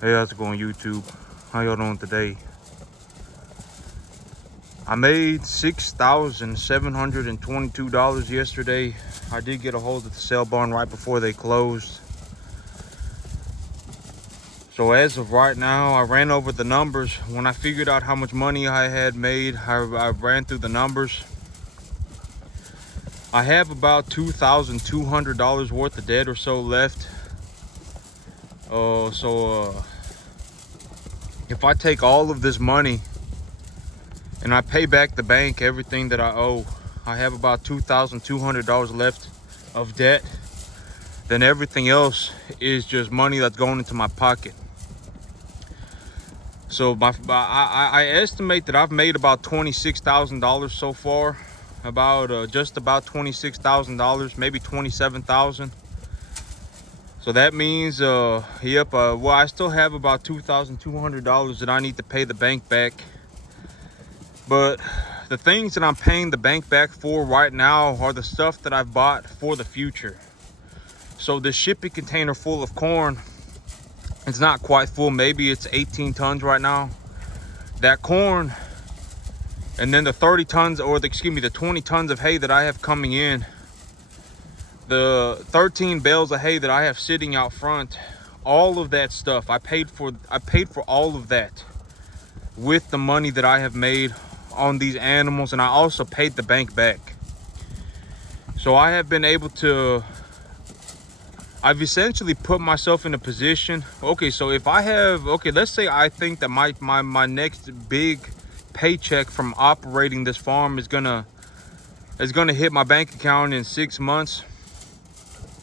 Hey, how's it going, YouTube? How y'all doing today? I made $6,722 yesterday. I did get a hold of the sale barn right before they closed. So as of right now, I ran over the numbers. When I figured out how much money I had made, I ran through the numbers. I have about $2,200 worth of debt or so left. If I take all of this money and I pay back the bank everything that I owe, I have about $2,200 left of debt. Then everything else is just money that's going into my pocket. So I estimate that I've made about $26,000 so far. Just about $26,000, maybe $27,000. So that means, well, I still have about $2,200 that I need to pay the bank back. But the things that I'm paying the bank back for right now are the stuff that I've bought for the future. So this shipping container full of corn, it's not quite full. Maybe it's 18 tons right now. That corn, and then the 20 tons of hay that I have coming in, the 13 bales of hay that I have sitting out front, all of that stuff, I paid for all of that with the money that I have made on these animals, and I also paid the bank back. So I have been able to, I've essentially put myself in a position. Okay, so if I have, let's say I think that my next big paycheck from operating this farm is gonna hit my bank account in 6 months.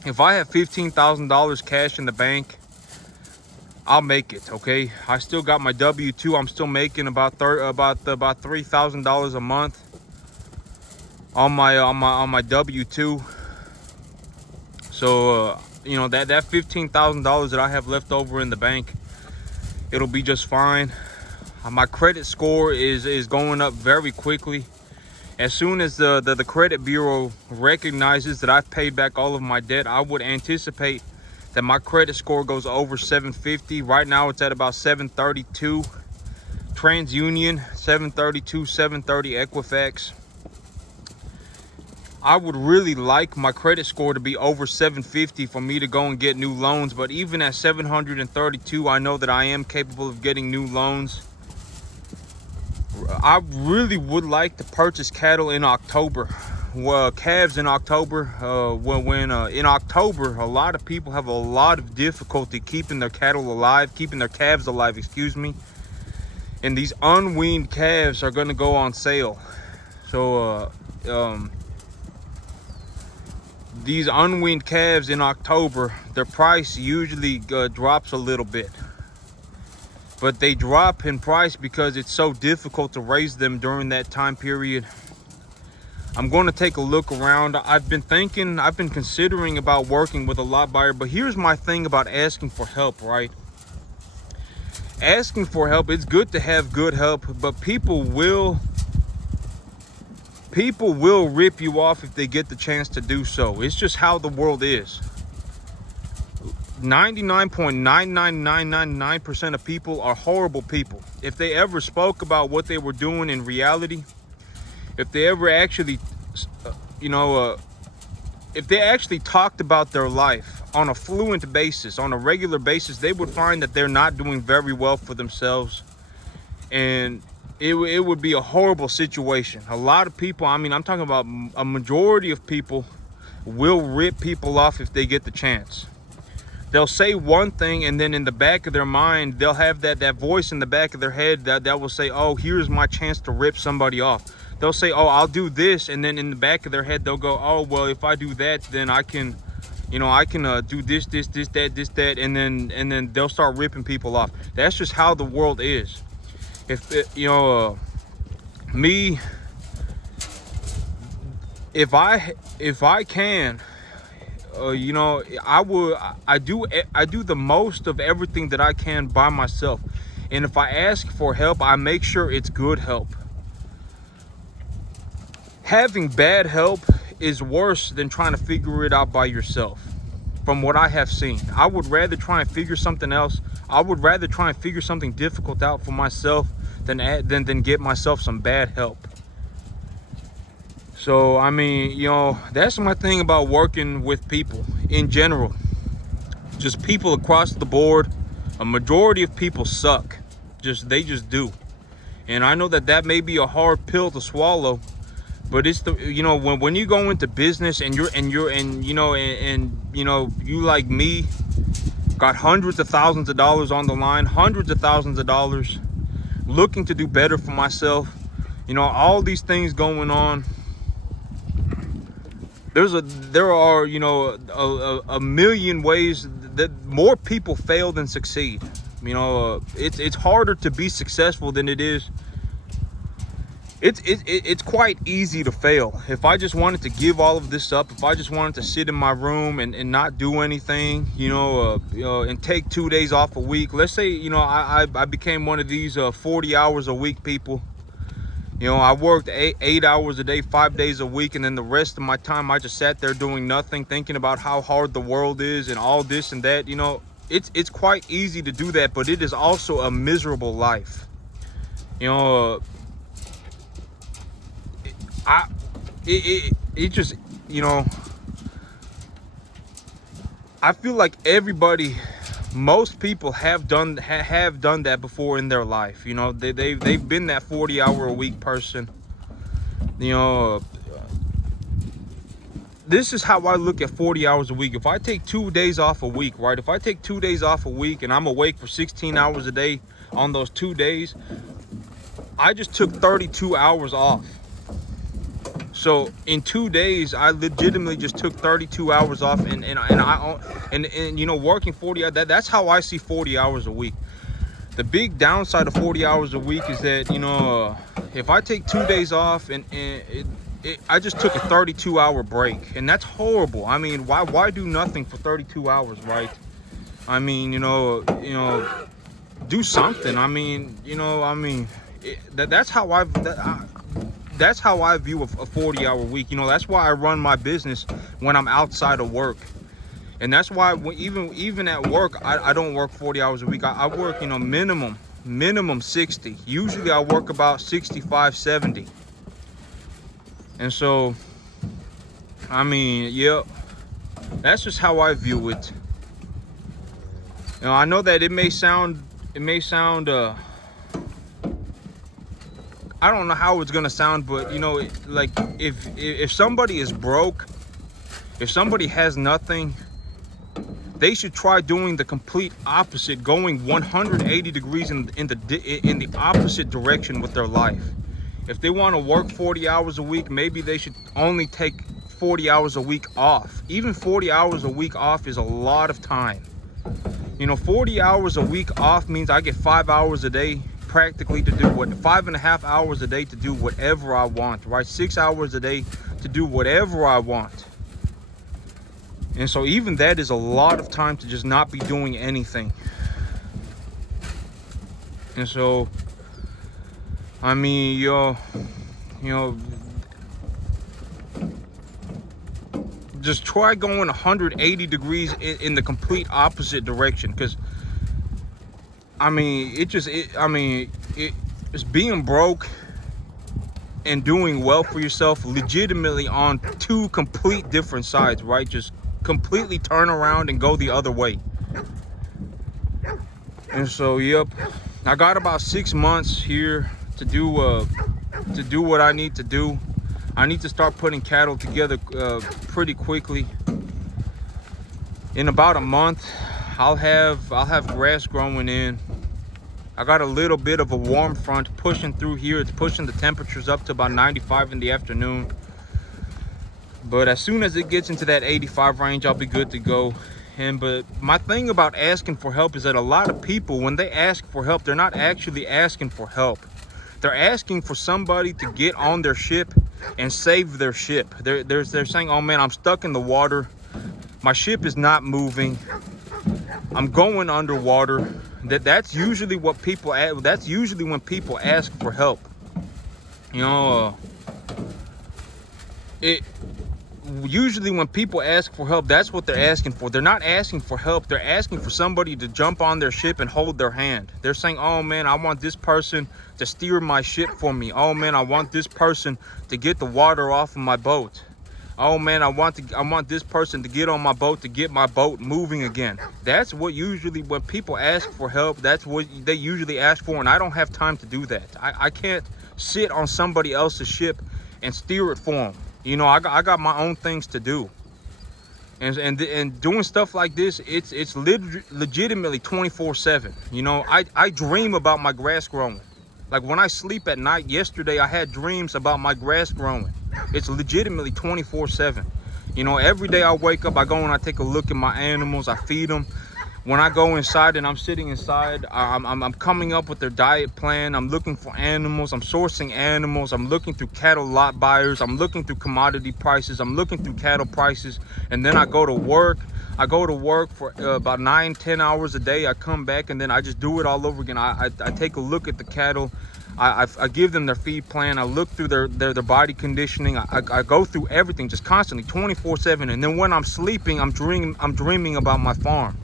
If I have $15,000 cash in the bank, I'll make it. Okay, I still got my W-2. I'm still making about $3,000 a month on my W-2. So you know, that $15,000 that I have left over in the bank, it'll be just fine. My credit score is going up very quickly. As soon as the credit bureau recognizes that I've paid back all of my debt, I would anticipate that my credit score goes over 750. Right now it's at about 732. TransUnion 732, 730 Equifax. I would really like my credit score to be over 750 for me to go and get new loans. But even at 732, I know that I am capable of getting new loans. I really would like to purchase cattle in October. Well, calves in October. In October, a lot of people have a lot of difficulty keeping their cattle alive, keeping their calves alive, excuse me. And these unweaned calves are going to go on sale. So these unweaned calves in October, their price usually drops a little bit. But they drop in price because it's so difficult to raise them during that time period. I'm going to take a look around. I've been considering about working with a lot buyer, but here's my thing about asking for help, right? Asking for help, it's good to have good help, but people will rip you off if they get the chance to do so. It's just how the world is. 99.99999% of people are horrible people. If they ever spoke about what they were doing in reality, if they ever actually, if they actually talked about their life on a fluent basis, on a regular basis, they would find that they're not doing very well for themselves. And it would be a horrible situation. A lot of people, I'm talking about a majority of people, will rip people off if they get the chance. They'll say one thing, and then in the back of their mind, they'll have that voice in the back of their head that will say, oh, here's my chance to rip somebody off. They'll say, oh, I'll do this, and then in the back of their head, they'll go, oh, well, if I do that, then I can do this, that, and then they'll start ripping people off. That's just how the world is. Me, if I can, I do the most of everything that I can by myself. And if I ask for help, I make sure it's good help. Having bad help is worse than trying to figure it out by yourself. from what I have seen. I would rather try and figure something else. I would rather try and figure something difficult out for myself than get myself some bad help. So, I mean, you know, that's my thing about working with people in general. Just people across the board. A majority of people suck. They just do. And I know that may be a hard pill to swallow, but it's the, you know, when you go into business and you like me, got hundreds of thousands of dollars on the line, hundreds of thousands of dollars, looking to do better for myself, you know, all these things going on. There are, you know, a million ways that more people fail than succeed. You know, it's harder to be successful than it is. It's quite easy to fail. If I just wanted to give all of this up, if I just wanted to sit in my room and not do anything, you know, and take 2 days off a week. Let's say, you know, I became one of these 40 hours a week people. You know, I worked 8 hours a day, 5 days a week, and then the rest of my time I just sat there doing nothing, thinking about how hard the world is and all this and that. You know, it's quite easy to do that, but it is also a miserable life. You know, it just, you know, I feel like most people have done that before in their life. You know, they've been that 40-hour a week person. You know, this is how I look at 40 hours a week. If I take 2 days off a week, right? If I take 2 days off a week and I'm awake for 16 hours a day on those 2 days, I just took 32 hours off. So in 2 days, I legitimately just took 32 hours off, and you know, working 40 hours, that's how I see 40 hours a week. The big downside of 40 hours a week is that, you know, if I take 2 days off I just took a 32-hour break, and that's horrible. I mean, why do nothing for 32 hours, right? I mean, you know, do something. I mean, you know, that's how that's how I view a 40-hour week. You know, that's why I run my business when I'm outside of work. And that's why even at work, I don't work 40 hours a week. I work, you know, minimum 60. Usually I work about 65, 70. And so, I mean, yeah, that's just how I view it. You know, I know that it may sound, I don't know how it's gonna sound, but you know, like if somebody is broke, if somebody has nothing, they should try doing the complete opposite, going 180 degrees in the opposite direction with their life. If they want to work 40 hours a week, maybe they should only take 40 hours a week off. Even 40 hours a week off is a lot of time. You know, 40 hours a week off means I get 5 hours a day practically to do 5.5 hours a day to do whatever I want, right? 6 hours a day to do whatever I want. And so even that is a lot of time to just not be doing anything. And so, I mean, you know, just try going 180 degrees in the complete opposite direction. Because, I mean, it's being broke and doing well for yourself legitimately on two complete different sides, right? Just completely turn around and go the other way. And so, yep, I got about 6 months here to do what I need to do. I need to start putting cattle together pretty quickly. In about a month, I'll have grass growing in. I got a little bit of a warm front pushing through here. It's pushing the temperatures up to about 95 in the afternoon. But as soon as it gets into that 85 range, I'll be good to go. But my thing about asking for help is that a lot of people, when they ask for help, they're not actually asking for help. They're asking for somebody to get on their ship and save their ship. They're saying, oh man, I'm stuck in the water. My ship is not moving. I'm going underwater. That's usually what people ask. That's usually when people ask for help. You know, usually when people ask for help, that's what they're asking for. They're not asking for help. They're asking for somebody to jump on their ship and hold their hand. They're saying, oh man, I want this person to steer my ship for me. Oh man, I want this person to get the water off of my boat. Oh man, I want this person to get on my boat to get my boat moving again. That's what usually, when people ask for help, that's what they usually ask for, and I don't have time to do that. I can't sit on somebody else's ship and steer it for them. You know, I got my own things to do. And doing stuff like this, it's legitimately 24/7. You know, I dream about my grass growing. Like when I sleep at night, yesterday I had dreams about my grass growing. It's legitimately 24/7. You know, every day I wake up, I go and I take a look at my animals, I feed them. When I go inside and I'm sitting inside, I'm coming up with their diet plan. I'm looking for animals, I'm sourcing animals, I'm looking through cattle lot buyers, I'm looking through commodity prices, I'm looking through cattle prices, and then I go to work. I go to work for about 9-10 hours a day. I come back and then I just do it all over again. I take a look at the cattle. I give them their feed plan. I look through their body conditioning. I go through everything just constantly, 24/7. And then when I'm sleeping, I'm dreaming about my farm.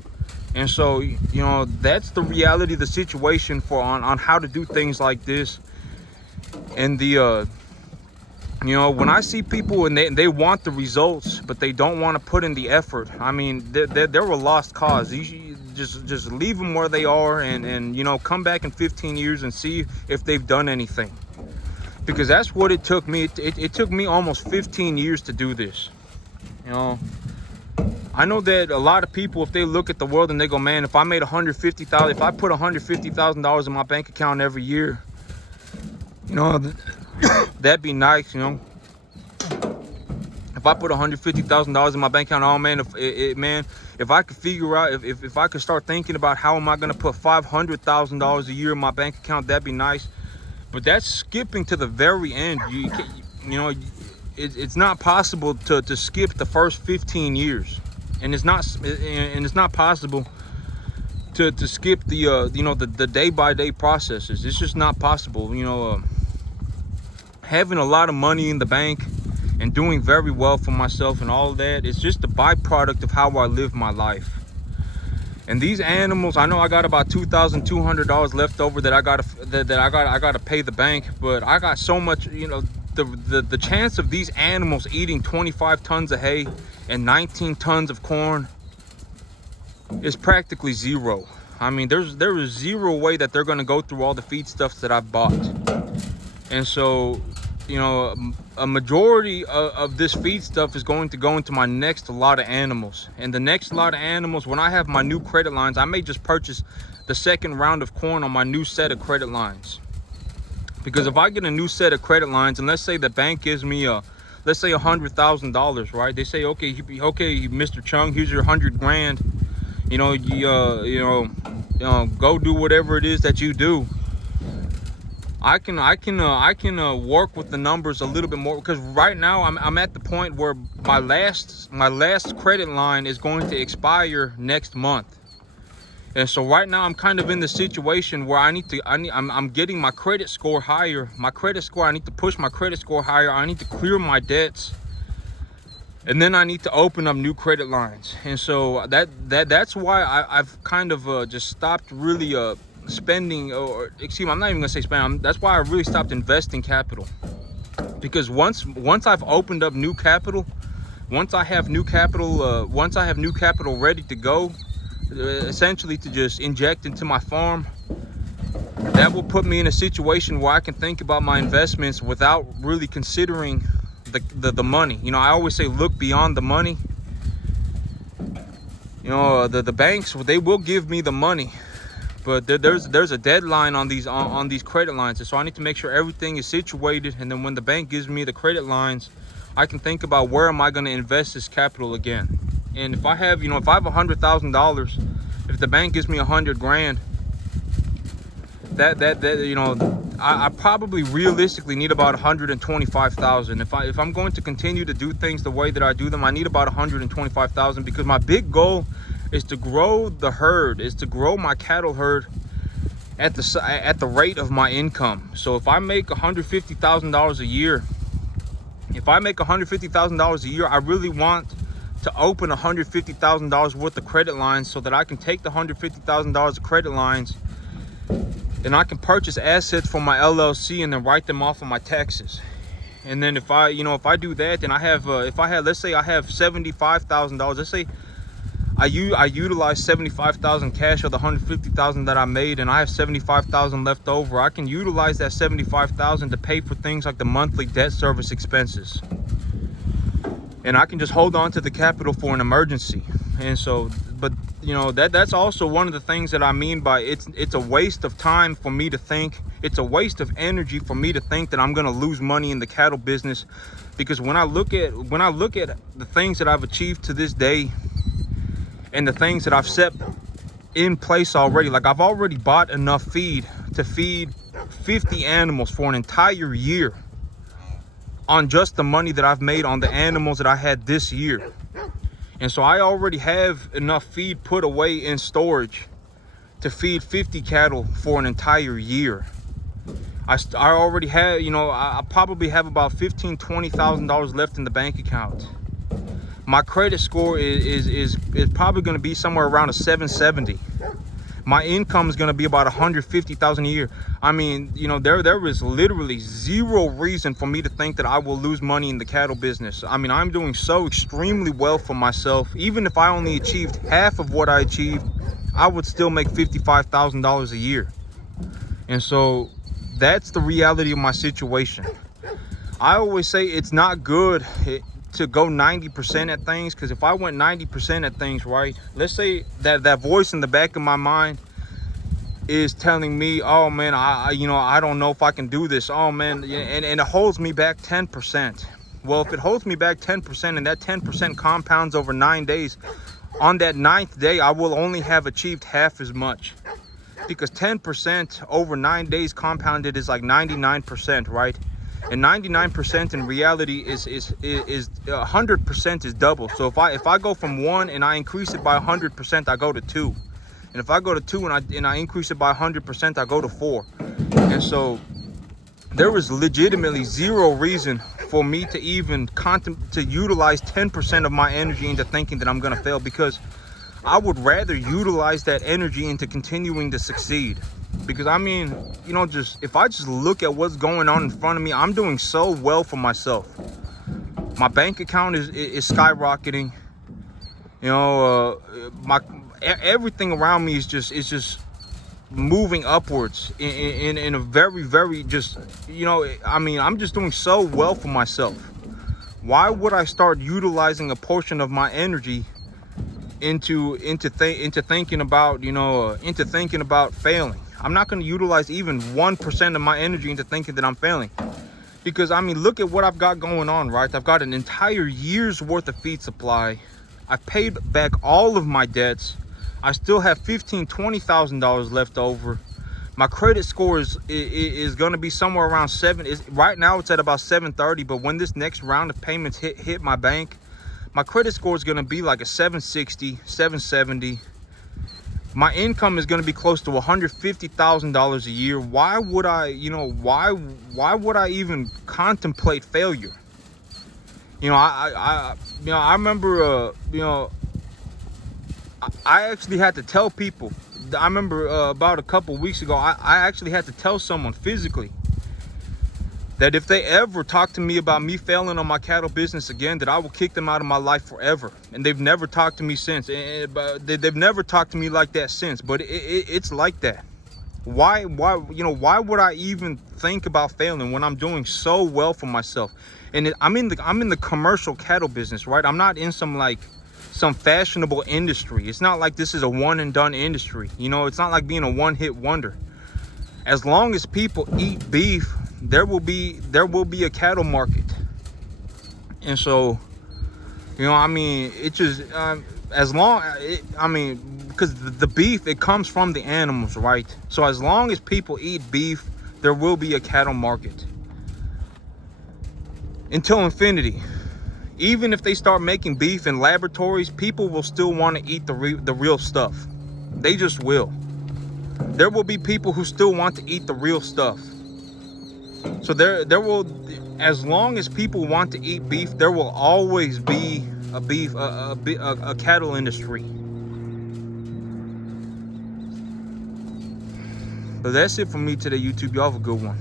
And so, you know, that's the reality of the situation on how to do things like this. And the you know, when I see people and they want the results, but they don't want to put in the effort, I mean, they're a lost cause. You just leave them where they are and you know, come back in 15 years and see if they've done anything. Because that's what it took me. It took me almost 15 years to do this. You know, I know that a lot of people, if they look at the world and they go, man, if I made $150,000, if I put $150,000 in my bank account every year, you know, that'd be nice, you know. If I put $150,000 in my bank account, oh man, if I could figure out, if I could start thinking about how am I gonna put $500,000 a year in my bank account, that'd be nice. But that's skipping to the very end. You know, it's not possible to skip the first 15 years. And it's not possible to skip the you know, the day-by-day processes. It's just not possible. You know, having a lot of money in the bank and doing very well for myself and all of that, it's just a byproduct of how I live my life. And these animals, I know I got about $2,200 left over that I gotta pay the bank, but I got so much, you know, the chance of these animals eating 25 tons of hay and 19 tons of corn is practically zero. I mean, there is zero way that they're gonna go through all the feedstuffs that I've bought. And so, you know, a majority of this feed stuff is going to go into my next lot of animals. And the next lot of animals, when I have my new credit lines, I may just purchase the second round of corn on my new set of credit lines. Because if I get a new set of credit lines, and let's say the bank gives me let's say $100,000, right? They say, okay, Mr. Chung, here's your 100 grand. You know, go do whatever it is that you do. I can work with the numbers a little bit more, because right now I'm at the point where my last credit line is going to expire next month. And so right now I'm kind of in the situation where I'm getting my credit score higher. I need to push my credit score higher. I need to clear my debts. And then I need to open up new credit lines. And so that's why I've kind of just stopped really spending, or excuse me, I'm not even gonna say spending. That's why I really stopped investing capital. Because once I've opened up new capital, once I have new capital ready to go, essentially to just inject into my farm, that will put me in a situation where I can think about my investments without really considering the money. You know, I always say look beyond the money. You know, the banks, they will give me the money, but there's a deadline on these credit lines. And so I need to make sure everything is situated, and then when the bank gives me the credit lines, I can think about where am I going to invest this capital again. And if I have, you know, if I have $100,000, if the bank gives me 100 grand, that you know, I probably realistically need about 125,000. If I'm going to continue to do things the way that I do them, I need about 125,000, because my big goal is to grow the herd, is to grow my cattle herd at the rate of my income. So if I make $150,000 a year, If I make $150,000 a year, I really want to open $150,000 worth of credit lines so that I can take the $150,000 of credit lines and I can purchase assets from my LLC and then write them off on my taxes. And then if I do that, then I have, let's say I have $75,000. Let's say I utilize 75,000 cash of the 150,000 that I made, and I have 75,000 left over. I can utilize that 75,000 to pay for things like the monthly debt service expenses, and I can just hold on to the capital for an emergency. And so, but that's also one of the things that I mean by it's a waste of time for me to think, it's a waste of energy for me to think that I'm going to lose money in the cattle business, because when I look at the things that I've achieved to this day and the things that I've set in place already, like I've already bought enough feed to feed 50 animals for an entire year on just the money that I've made on the animals that I had this year. And so I already have enough feed put away in storage to feed 50 cattle for an entire year. I already have, I probably have about $15,000-$20,000 left in the bank account. My credit score is probably going to be somewhere around a 770. My income is going to be about $150,000 a year. I mean, there is literally zero reason for me to think that I will lose money in the cattle business. I mean, I'm doing so extremely well for myself. Even if I only achieved half of what I achieved, I would still make $55,000 a year. And so that's the reality of my situation. I always say it's not good to go 90% at things, because if I went 90% at things, right, let's say that voice in the back of my mind is telling me, oh man, I don't know if I can do this, oh man, and it holds me back 10%. Well, if it holds me back 10% and that 10% compounds over 9 days, on that 9th day I will only have achieved half as much, because 10% over 9 days compounded is like 99%, right? And 99% in reality is 100% is double. So if I go from 1 and I increase it by 100%, I go to 2. And if I go to 2 and I increase it by 100%, I go to 4. And so there is legitimately zero reason for me to even to utilize 10% of my energy into thinking that I'm going to fail, because I would rather utilize that energy into continuing to succeed. Because I mean, if I just look at what's going on in front of me, I'm doing so well for myself. My bank account is skyrocketing. Everything around me is just moving upwards in a very, very I'm just doing so well for myself. Why would I start utilizing a portion of my energy into thinking about failing? I'm not going to utilize even 1% of my energy into thinking that I'm failing. Because, I mean, look at what I've got going on, right? I've got an entire year's worth of feed supply. I've paid back all of my debts. I still have $15,000-$20,000 left over. My credit score is going to be somewhere around 7. Right now, it's at about 730. But when this next round of payments hit my bank, my credit score is going to be like a 760, 770. My income is going to be close to $150,000 a year. Why would I, why would I even contemplate failure? I remember, I actually had to tell people. I remember about a couple weeks ago, I actually had to tell someone physically that if they ever talk to me about me failing on my cattle business again, that I will kick them out of my life forever. And they've never talked to me since. They've never talked to me like that since. But it's like that. Why would I even think about failing when I'm doing so well for myself? And I'm in the commercial cattle business, right? I'm not in some fashionable industry. It's not like this is a one and done industry. It's not like being a one-hit wonder. As long as people eat beef, there will be a cattle market. And so, it just because the beef, it comes from the animals, right? So as long as people eat beef, there will be a cattle market until infinity. Even if they start making beef in laboratories, people will still want to eat the real stuff. They just will. There will be people who still want to eat the real stuff. So there will, as long as people want to eat beef, there will always be a cattle industry. But that's it for me today, YouTube. Y'all have a good one.